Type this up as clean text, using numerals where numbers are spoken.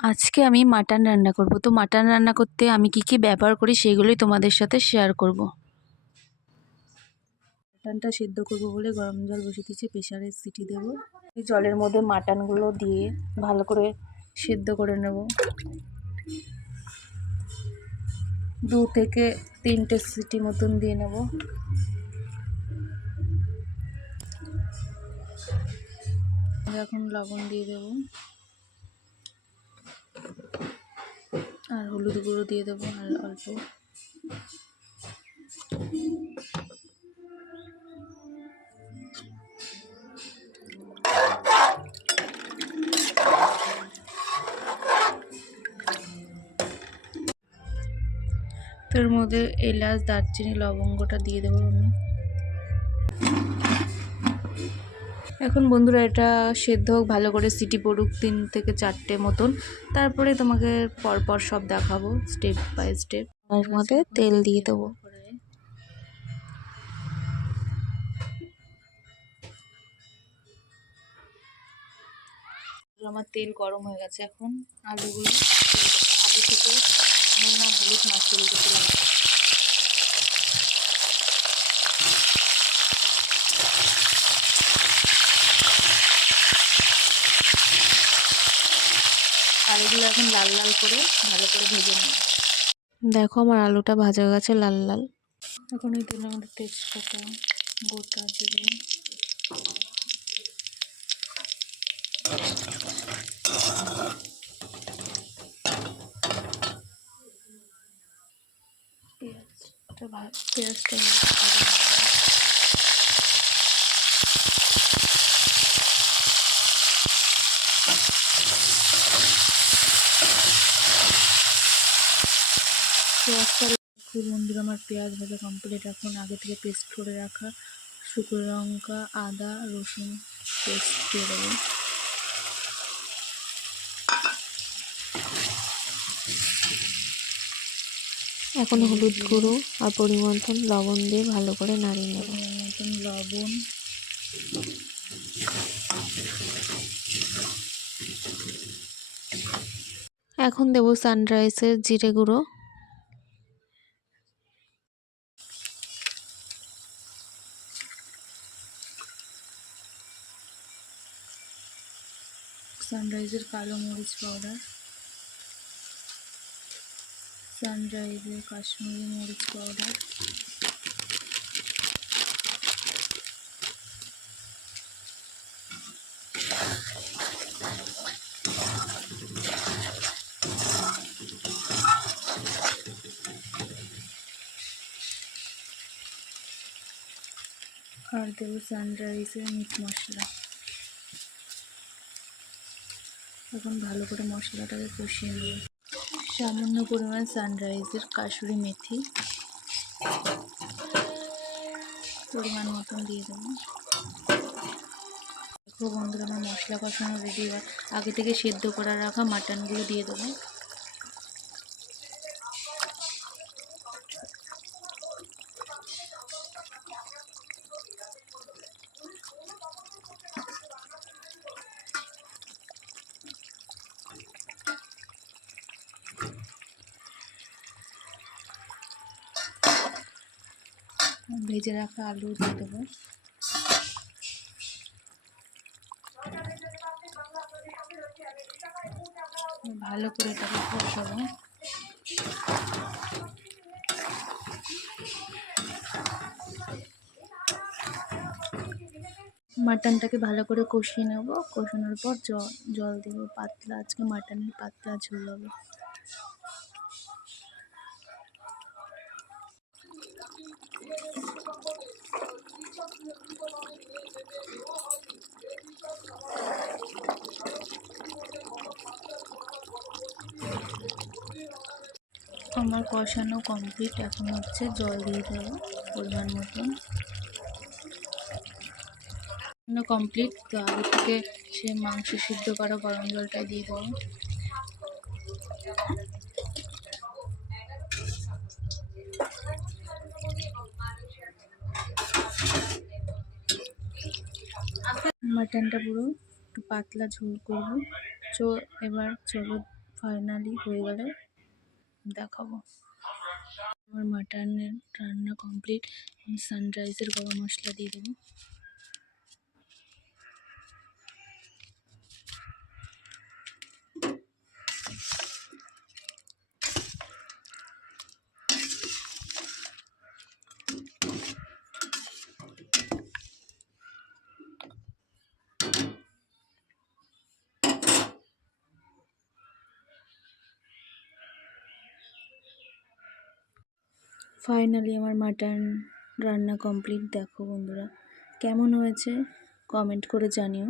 আজকে আমি মাটন রান্না করব। তো মাটন রান্না করতে আমি কি ব্যবহার করি সেগুলোই তোমাদের সাথে শেয়ার করব। মাটনটা সিদ্ধ করব বলে গরম জল বসিয়ে দিয়েছি, প্রেসারে সিটি দেব। এই জলের মধ্যে মাটনগুলো দিয়ে ভালো করে সিদ্ধ করে নেব। 2 থেকে 3টে সিটি মতন দিয়ে নেব। এখন লবণ দিয়ে দেব আর হলুদ গুঁড়ো দিয়ে দেবো আর অল্প। তোর মধ্যে এলাচ, দারচিনি, লবঙ্গটা দিয়ে দেবো আমি। এখন বন্ধুরা এটা সেদ্ধ হোক, ভালো করে সিটি পড়ুক 3 থেকে 4টে মতন, তারপরে তোমাকে পরপর সব দেখাবো স্টেপ বাই স্টেপ। এর মধ্যে তেল দিয়ে দেবো। আমার তেল গরম হয়ে গেছে, এখন আলুগুলো আগে থেকে নুন আর হলুদ মাখিয়ে রেখেছিলাম। আলুগুলো এখন লাল লাল করে ভালো করে ভেজে নেব। দেখো আমার আলুটা ভাজা হয়ে গেছে লাল লাল। এখন এই তেলের মধ্যে তেজপাতা, গোটা জিরে, পেঁয়াজটা বন্ধুরা আমার পেঁয়াজ ভাজা কমপ্লিট। এখন আগে থেকে পেস্ট করে রাখা শুকনো লঙ্কা, আদা, রসুন পেস্ট দিয়ে দেবো। এখন হলুদ গুঁড়ো আর পরিমাণ মতন লবণ দিয়ে ভালো করে নাড়িয়ে নেব। মতন লবণ, এখন দেবো সানরাইজের জিরে গুঁড়ো, সানরাইজের কালো মরিচ পাউডার, সানরাইজের কাশ্মীরি মরিচ পাউডার, আর দেবো সানরাইজের মিট মশলা। এখন ভালো করে মশলাটাকে কষিয়ে নেব। সামান্য পরিমাণ সানরাইজের কাসুরি মেথি পরিমাণ মতন দিয়ে দেবো। দেখো বন্ধুরা আমার মশলা কষানো রেডি। এবার আগে থেকে সেদ্ধ করে রাখা মাটনগুলো দিয়ে দেবো। ভেজে রাখা আলু দিয়ে দেবো। ভালো করে এটাকে কষাবো। মাটনটাকে ভালো করে কষিয়ে নেব। কষানোর পর জল দেবো পাতলা, আজকে মাটনের পাতলা ঝোল হবে। আমার কষানো কমপ্লিট। এখন হচ্ছে জল দিয়ে দেবো পরিমাণ মতন। কমপ্লিট। তো আগে থেকে সে মাংস সিদ্ধ করা গরম জলটা দিয়ে দেবো। মাটনটা পুরো একটু পাতলা ঝোল করবো। এবার চলো ফাইনালি হয়ে গেলে দেখাবো। আমার মাটনের রান্না কমপ্লিট। সানরাইজের গরম মশলা দিয়ে দেবো। ফাইনালি আমার মাটন রান্না কমপ্লিট। দেখো বন্ধুরা কেমন হয়েছে কমেন্ট করে জানিও।